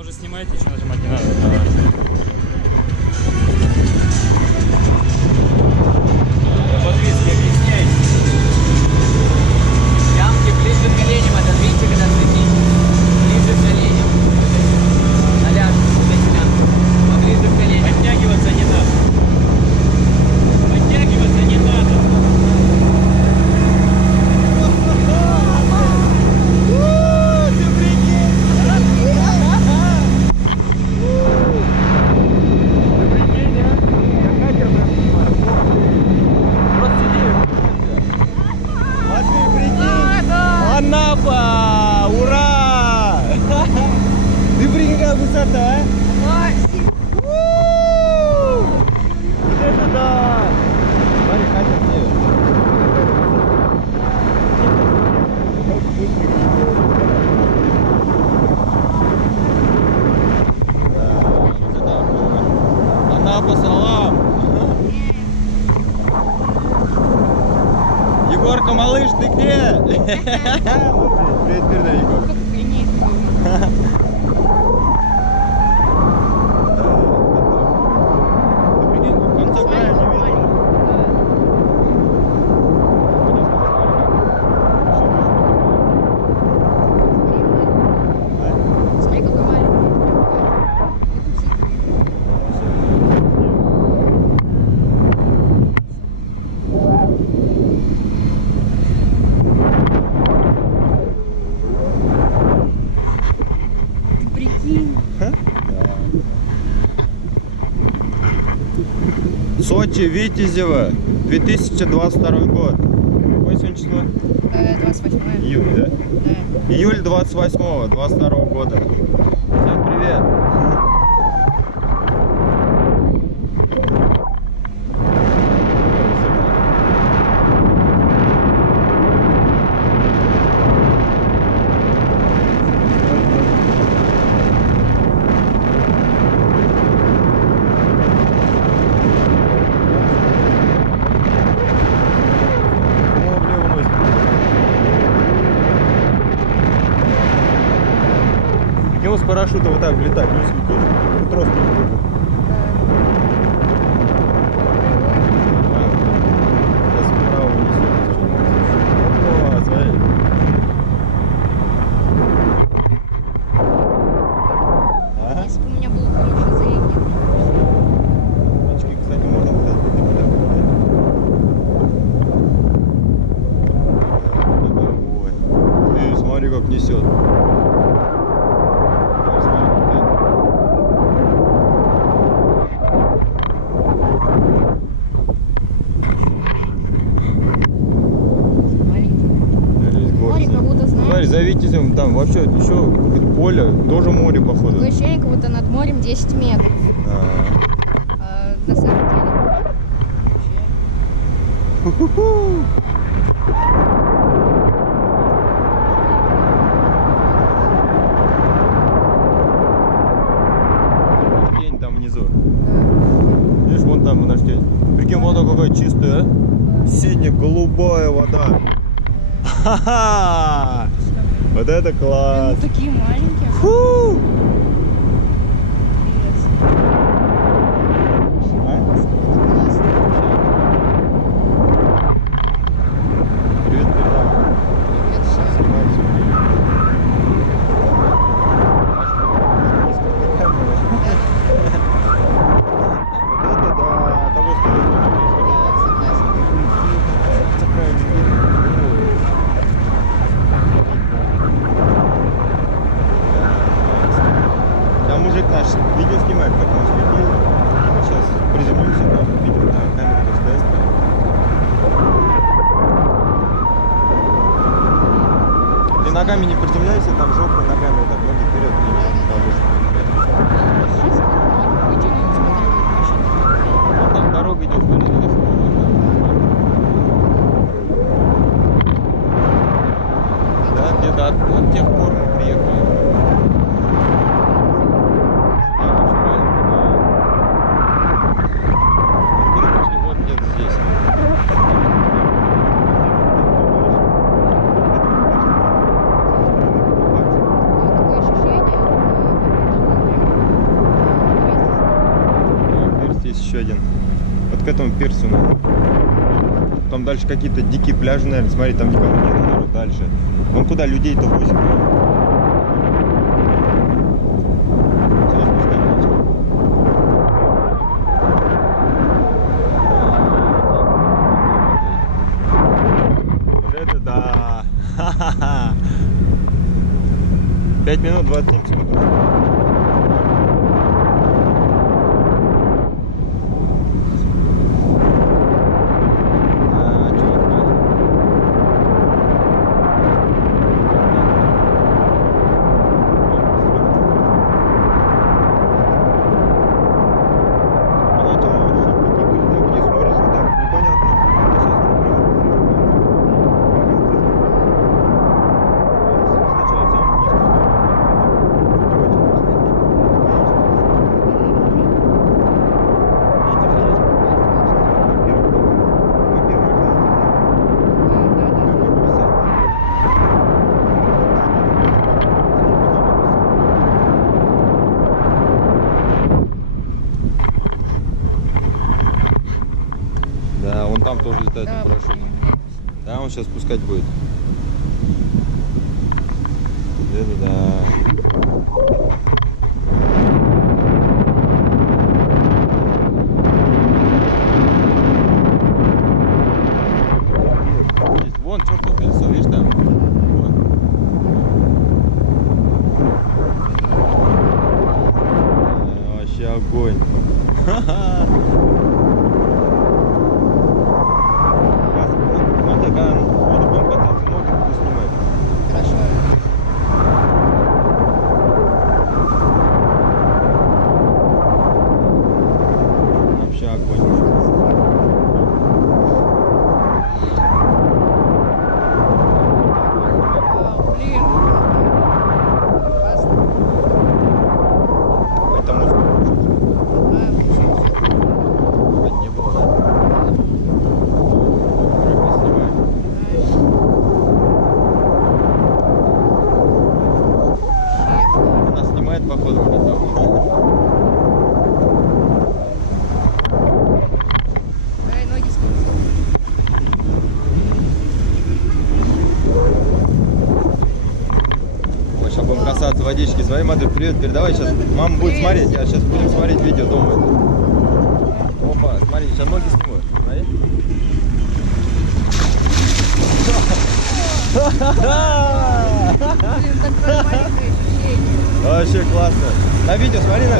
уже снимаете, что нажимать не надо. По-английски объясняй. Ямки ближе к коленям, это видите, когда светить. Ближе к коленям. Наляжем себе ямки. Поближе к коленям. Подтягиваться не надо. Подтягиваться не надо. Анапа! Ура! Ты прикинь, какая высота, а? Вот это да! Смотри, катер где? Анапа, салам! Егорка, малыш, ты где? Привет, передай, Егор. Ты прикинь, конца края не видно. Смотри, какой маленький. Ты прикинь. Сочи, Витязево, 2022 год. Какое сегодня число? 28. Июль, да? Да. Июль 28-го, 22 года. Всем привет. Его с парашюта вот так влетать, ну если трос не будет. Сейчас вправо унесет. О, смотри. Ага. Если бы у меня был хороший зритель. Очки, кстати, можно вот это вот так вот. Ой. Смотри, как несет. Море как будто, Смотри, знаешь, за Витязем там вообще еще поле, тоже море походу. такое ощущение, как будто над морем 10 метров. На самом деле вообще. Ху-ху-ху. Тень там внизу. Видишь, вон там наш тень. Прикинь, вода какая чистая, а? Сине-голубая вода. Ха-ха! Вот это класс! Ну, такие маленькие. Фу! Привет, вот это да, того стоит. Там мужик наш видео снимает, как он следил. Мы сейчас приземлимся, там видео на камеру стоит. Ты ногами не приземляйся, там жопа ногами вот так, ноги вперед вот там дорога идет вперед. Да, где-то от тех пор мы приехали. Вот где-то здесь. Такое ощущение, еще один. Вот к этому пирсу надо. Там дальше какие-то дикие пляжи, наверное. Смотри, там никого нет, наверное, дальше. Вон куда людей-то возят. Всё, спускай, мальчик. Вот это да! Ха-ха-ха! 5 минут 27 секунд. Да, вон там тоже летает на парашют. Да, он сейчас спускать будет. Это да. Вон чертово колесо, видишь там? Вон. Вообще огонь. Ха-ха. Вот такая воду будем кататься, ноги буду снимать. Хорошо. Вообще огонь. Блин. Классно. Это музыка. Не было, да? Вроде снимаем. Она снимает походу где-то. Дай ноги скрутить. Ой, сейчас будем касаться водички. Своей модель, привет, передавай сейчас. Мама будет смотреть, я сейчас будем смотреть видео дома. Опа, смотри, сейчас ноги сниму. Смотри. Блин, такое маленькое ощущение. Вообще классно. На видео смотри на.